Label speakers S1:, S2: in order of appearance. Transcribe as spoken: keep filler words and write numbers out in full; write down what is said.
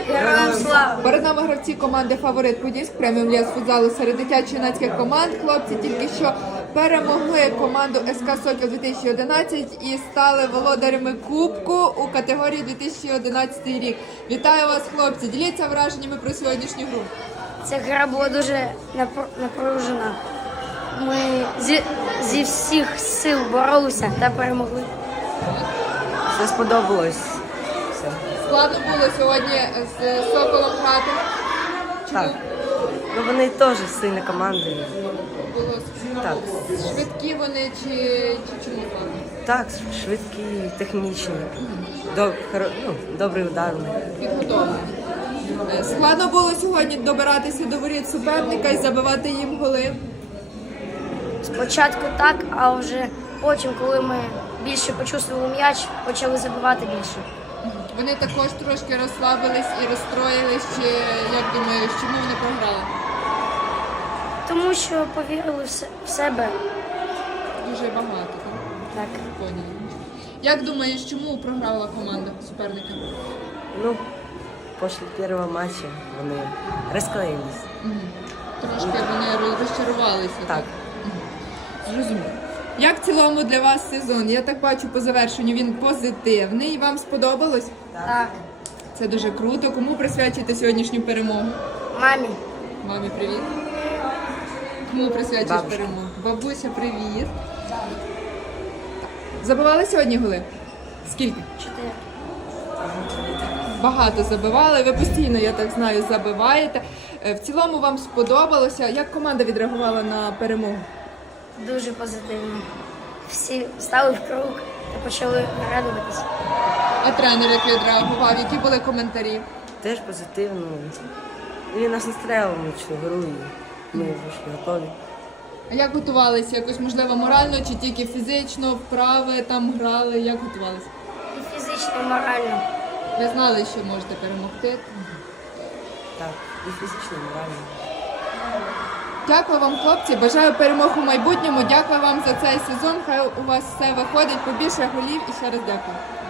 S1: Героям слава!
S2: Перед нами гравці команди «Фаворит» Подільськ преміум ліс футзалу серед дитячо-юнацьких команд. Хлопці тільки що перемогли команду ес ка «Сокіл» дві тисячі одинадцять і стали володарями кубку у категорії дві тисячі одинадцятий рік. Вітаю вас, хлопці! Діліться враженнями про сьогоднішню гру.
S1: Ця гра була дуже напр- напружена. Ми зі, зі всіх сил боролися та перемогли.
S3: Все сподобалось. Все.
S2: Складно було сьогодні з «Соколом» грати. Чому?
S3: Так. Ну вони теж сильна команда.
S2: Було
S3: Так.
S2: швидкі вони чи, чи чому складно?
S3: Так, швидкі, технічні. Доб, хоро- ну, добрий удар. у них.
S2: Підготовлені. Е, Складно було сьогодні добиратися до воріт суперника і забивати їм голи.
S1: Спочатку так, а вже потім, коли ми більше почувствували м'яч, почали забивати більше.
S2: Вони також трошки розслабились і розстроїлись. Чи як думаєш, чому вони програли?
S1: Тому що повірили в се- в себе.
S2: Дуже багато, так?
S1: Так.
S2: Поняли. Як думаєш, чому програла команда суперника?
S3: Ну, після першого матчу вони розклеїлись.
S2: Мгм. Трошки вони роз- розчарувалися.
S3: Так.
S2: Зрозуміло. Як в цілому для вас сезон? Я так бачу по завершенню, він позитивний. Вам сподобалось?
S1: Так.
S2: Це дуже круто. Кому присвячуєте сьогоднішню перемогу?
S1: Мамі.
S2: Мамі, привіт. Кому присвячуєш
S3: Бабушка.
S2: перемогу? Бабуся, привіт. Забивали сьогодні голи? Скільки?
S1: Чотири.
S2: Багато забивали. Ви постійно, я так знаю, забиваєте. Е, В цілому вам сподобалося. Як команда відреагувала на перемогу?
S1: Дуже позитивно. Всі стали в круг та почали радуватися.
S2: А тренер як відреагував? Які були коментарі?
S3: Теж позитивно. Він нас настраював на цю гру і ми вийшли готові.
S2: А як готувалися? Якось, можливо, морально чи тільки фізично, вправи там грали? Як готувалися?
S1: І фізично, і морально.
S2: Ви знали, що можете перемогти?
S3: Так, і фізично, і морально.
S2: Дякую вам, хлопці. Бажаю перемог у майбутньому. Дякую вам за цей сезон. Хай у вас все виходить, побільше голів і ще раз дякую.